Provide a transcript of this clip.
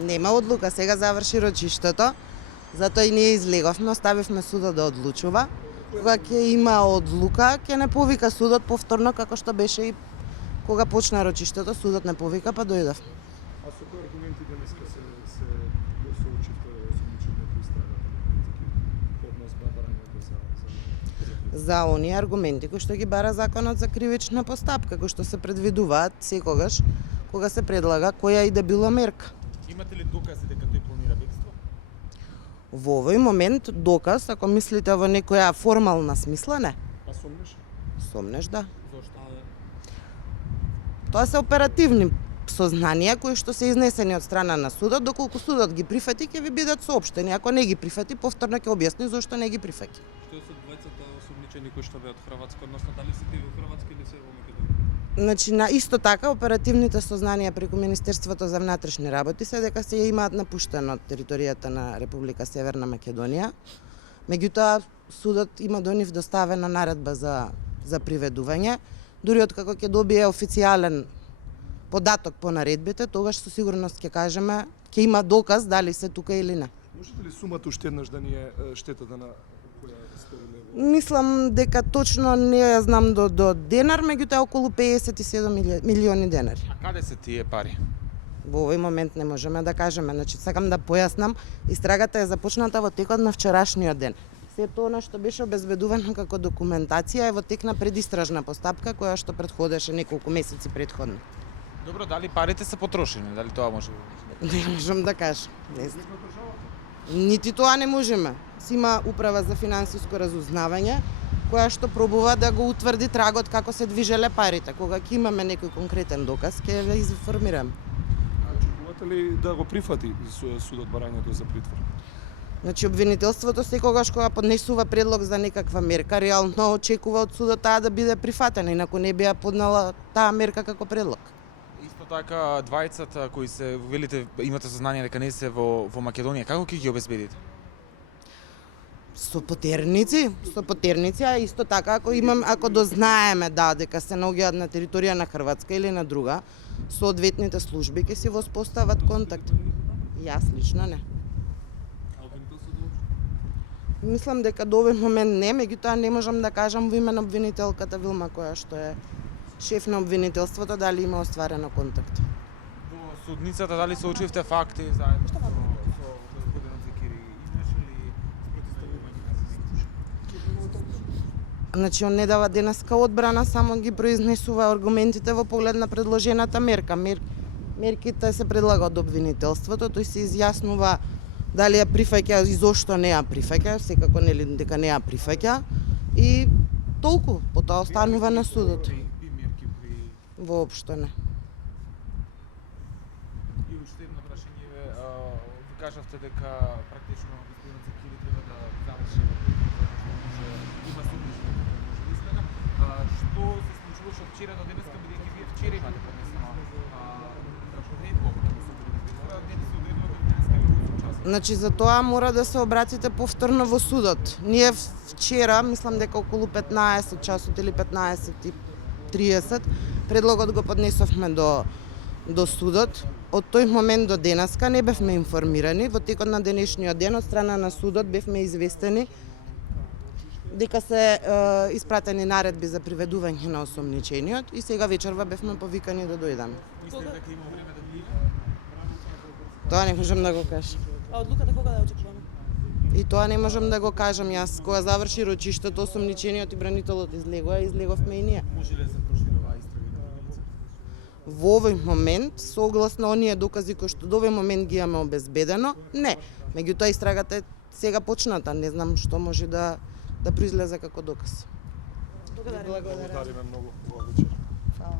Нема одлука, сега заврши рочиштето, затоа и ние излеговме, оставивме судот да одлучува. Кога ќе има одлука, ќе не повика судот повторно како што беше и кога почна рочиштето, судот не повика, па дојдов. А со кои аргументи денеска се соочивте осомниченото истрагата по однос на барањето За оние аргументи кои што ги бара законот за кривична постапка, кои што се предвидуваат секогаш кога се предлага која и да било мерка. Имате ли докази дека тој планира бегство? Во овој момент доказ, ако мислите во некоја формална смисла, не. Па сомнеш? Сомнеш, да. Зошто? Тоа се оперативни сознанија кои што се изнесени од страна на судот, доколку судот ги прифати ќе ви бидат соопштени. Ако не ги прифати, повторно ќе објасни зошто не ги прифаќа. Што е со двајцата осомничени кои што беа од Хрватска, односно дали се тие во Хрватска или се во Македонија? Значи, на исто така, оперативните сознанија преку Министерството за внатрешни работи се дека се имаат напуштено од територијата на Република Северна Македонија. Меѓутоа, судот има до нив доставена наредба за приведување. Дури откако ќе добие официјален податок по наредбите, тогаш со сигурност ќе кажеме, ќе има доказ дали се тука или не. Можете ли сумата уште еднаш да ни е штетата на која сториле? Мислам дека точно не ја знам до денар, меѓутоа околу 57 милиони денари. А каде се тие пари? Во овој момент не можеме да кажеме. Значи, сакам да појаснам, истрагата е започната во текот на вчерашниот ден. Сето она што беше обезбедувано како документација е во тек на предистражна постапка која што предходеше неколку месеци предходно. Добро, дали парите се потрошени? Дали тоа може? Не можам да кажам. Не знам. Нити тоа не можеме. Си има управа за финансиско разузнавање која што пробува да го утврди трагот како се движеле парите. Кога ќе имаме некој конкретен доказ, ќе ве информирам. Очекувате ли да го прифати судот барањето за притвор? Значи, обвинителството секогаш кога поднесува предлог за некаква мерка, реално очекува од судот таа да биде прифатена, инаку не би ја поднела таа мерка како предлог. Исто така, двајцата кои се велите имате сознание дека не се во Македонија, како ќе ги обезбедите? Со потерници, а исто така ако дознаеме дека се наоѓаат на територија на Хрватска или на друга, соодветните служби ќе си воспостават контакт. Јас лично не. Мислам дека до овој момент не, меѓутоа не можам да кажам во име на обвинителката Вилма која што е шеф на обвинителството дали има остварено контакт. Во судницата дали се учивте факти заедно со господинот Зекири? Имаше ли спротивставување на Значи, он не дава денеска одбрана, само ги произнесува аргументите во поглед на предложената мерка. Мерките се предлага од обвинителството, тој се изјаснува дали ја прифаќа и зошто не ја прифаќа, секако нели дека не ја прифаќа и толку, потоа останува на судот. Воопшто не. И уште едно прашање, ви кажавте дека практично господинот Зекири треба да заврши има сумнични може да изгледа. Што се случуваше од вчера до денеска, бидејќи вие вчера имате поднесено предлог да се притвора, денес се одредува до денеска или 8 часа? Значи, за тоа мора да се обратите повторно во судот. Ние вчера, мислам дека околу 15 часот или 15:30, предлогот го поднесовме до судот. Од тој момент до денеска не бевме информирани. Во текот на денешниот ден од страна на судот бевме известени дека се испратени наредби за приведување на осомничениот и сега вечерва бевме повикани да дојдеме. Мислите дека има време да влие? Тоа не можам да го кажам. А одлуката кога да ја очекуваме? И тоа не можам да го кажам јас. Кога заврши рочиштето, осомничениот и бранителот излеговме и ние. Може ли да се прошири оваа истрага на други лица? Во овој момент, согласно оние докази кои што до овој момент ги имаме обезбедено, не. Меѓутоа истрагата е сега почната, не знам што може да произлезе како доказ. Благодарам. Благодариме многу. Убава вечер. Фала.